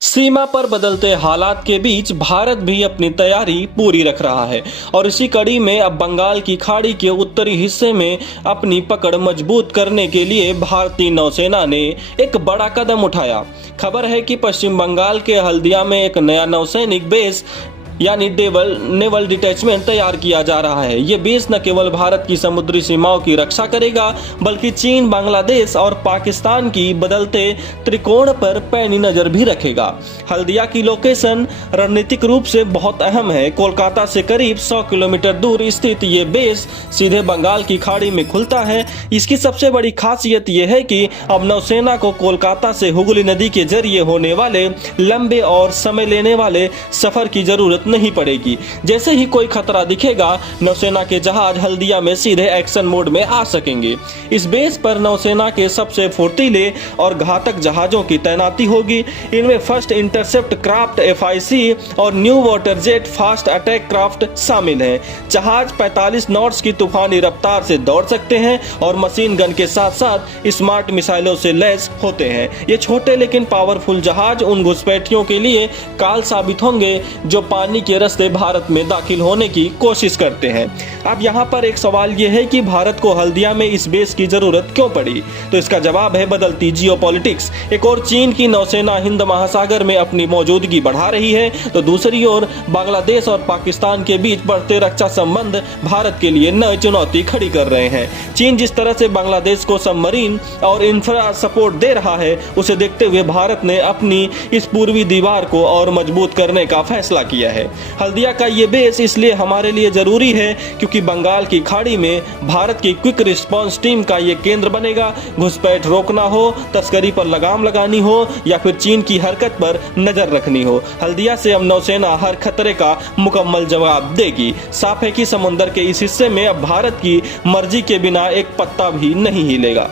सीमा पर बदलते हालात के बीच भारत भी अपनी तैयारी पूरी रख रहा है और इसी कड़ी में अब बंगाल की खाड़ी के उत्तरी हिस्से में अपनी पकड़ मजबूत करने के लिए भारतीय नौसेना ने एक बड़ा कदम उठाया। खबर है कि पश्चिम बंगाल के हल्दिया में एक नया नौसैनिक बेस यानी नेवल डिटैचमेंट तैयार किया जा रहा है। ये बेस न केवल भारत की समुद्री सीमाओं की रक्षा करेगा बल्कि चीन, बांग्लादेश और पाकिस्तान की बदलते त्रिकोण पर पैनी नजर भी रखेगा। हल्दिया की लोकेशन रणनीतिक रूप से बहुत अहम है। कोलकाता से करीब 100 किलोमीटर दूर स्थित ये बेस सीधे बंगाल की खाड़ी में खुलता है। इसकी सबसे बड़ी खासियत यह है कि अब नौसेना को कोलकाता से हुगली नदी के जरिए होने वाले लंबे और समय लेने वाले सफर की जरूरत नहीं पड़ेगी। जैसे ही कोई खतरा दिखेगा, नौसेना के जहाज हल्दिया में सीधे एक्शन मोड में आ सकेंगे। इस बेस पर नौसेना के सबसे फुर्तीले और घातक जहाजों की तैनाती होगी। इनमें फर्स्ट इंटरसेप्ट क्राफ्ट FIC और new water jet fast attack craft शामिल हैं। जहाज 45 नॉट्स की तूफानी रफ्तार से दौड़ सकते हैं और मशीन गन के साथ साथ स्मार्ट मिसाइलों से लैस होते हैं। ये छोटे लेकिन पावरफुल जहाज उन घुसपैठियों के लिए काल साबित होंगे जो पानी के रास्ते भारत में दाखिल होने की कोशिश करते हैं। अब यहाँ पर एक सवाल यह है कि भारत को हल्दिया में इस बेस की जरूरत क्यों पड़ी? तो इसका जवाब है बदलती जियोपॉलिटिक्स। एक और चीन की नौसेना हिंद महासागर में अपनी मौजूदगी बढ़ा रही है, तो दूसरी ओर बांग्लादेश और पाकिस्तान के बीच बढ़ते रक्षा संबंध भारत के लिए नई चुनौती खड़ी कर रहे हैं। चीन जिस तरह से बांग्लादेश को सबमरीन और इंफ्रा सपोर्ट दे रहा है, उसे देखते हुए भारत ने अपनी इस पूर्वी दीवार को और मजबूत करने का फैसला किया है। हल्दिया का ये बेस इसलिए हमारे लिए जरूरी है क्योंकि बंगाल की खाड़ी में भारत की क्विक रिस्पांस टीम का ये केंद्र बनेगा। घुसपैठ रोकना हो, तस्करी पर लगाम लगानी हो या फिर चीन की हरकत पर नजर रखनी हो, हल्दिया से अब नौसेना हर खतरे का मुकम्मल जवाब देगी। साफ है कि समुद्र के इस हिस्से में अब भारत की मर्जी के बिना एक पत्ता भी नहीं हिलेगा।